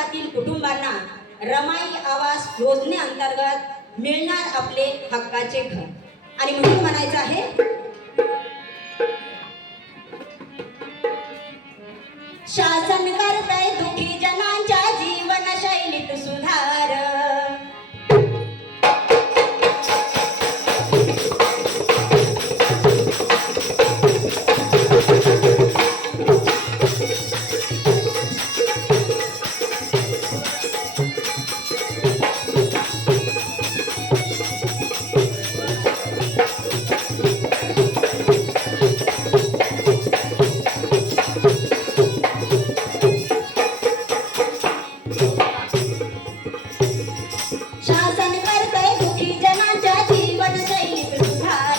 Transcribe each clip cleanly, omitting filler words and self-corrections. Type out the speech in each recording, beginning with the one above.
प्रवर्गातील कुटुंबांना रमाई आवास योजनेअंतर्गत मिळणार आपले हक्काचे घर। आणि म्हणून म्हणायचं आहे, शासन करतंय दुखी जनांच्या जीवनशैलीत सुधार। शासन करतंय दुखी जनांच्या जीवनशैलीत सुधार।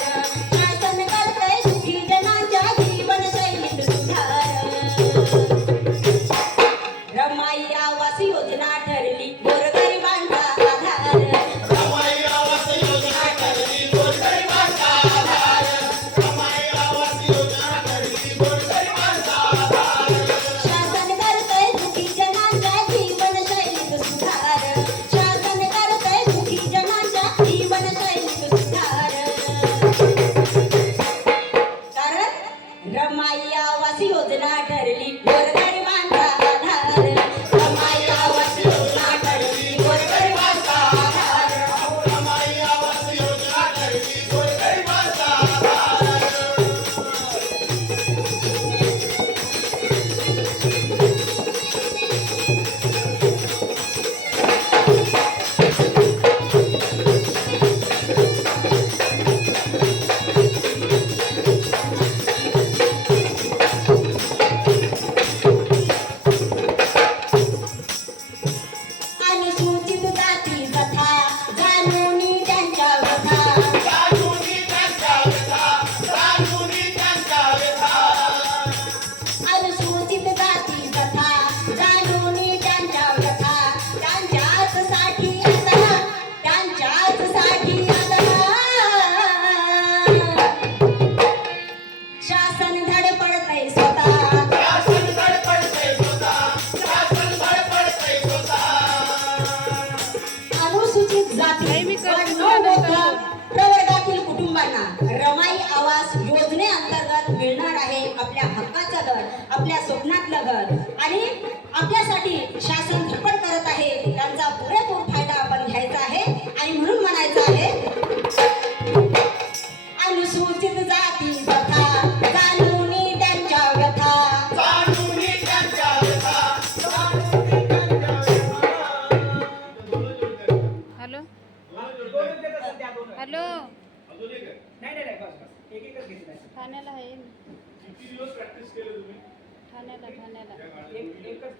शासन करतंय दुखी जनांच्या जीवनशैलीत सुधार। रमाई आवास योजना ठरली गोरगरिबांचा आधार। रमाई आवास योजना ठरली गोरगरिबांचा आधार। रमाई आवास योजना ठरली गोरगरिबांचा आधार। शासन करतंय दुखी जनांच्या जीवनशैलीत सुधार। शासन करतंय दुखी जनांच्या जीवनशैलीत सुधार। कारण रमाई आवास योजना ठरली गोरगरिबांचा आधार। रमाई आवास योजना ठरली गोरगरिबांचा आधार। रमाई आवास योजना ठरली गोरगरिबांचा आधार। अनुसूचित जाती जथा जाणूनी त्यांच्या व्यथा। जाणूनी त्यांच्या व्यथा, जाणूनी त्यांच्या व्यथा। अनुसूचित जाती जथा जाणूनी त्यांच्या व्यथा। त्यांच्याच साठी आता, त्यांच्याच साठी आता शासन धडपडतंय स्वतः। शासन धडपडतंय स्वतः, शासन धडपडतंय स्वतः। अनुसूचित जाती प्रवर्गातील कुटुंबांना रमाई आवास योजनेअंतर्गत मिळणार आहे आपल्या हक्काचं घर, आपल्या स्वप्नातलं घर। आणि आपल्यासाठी शासन धडपड करत आहे, त्यांचा पुरेपूर फायदा आपण घ्यायचा आहे। आणि म्हणून म्हणायचं आहे, अनुसूचित जाती जथा जाणूनी त्यांच्या व्यथा। जाणूनी त्यांच्या व्यथा, जाणूनी त्यांच्या व्यथा। हॅलो हॅलो ठाण्याला आहे किती दिवस प्रॅक्टिस केली तुम्ही? ठाण्याला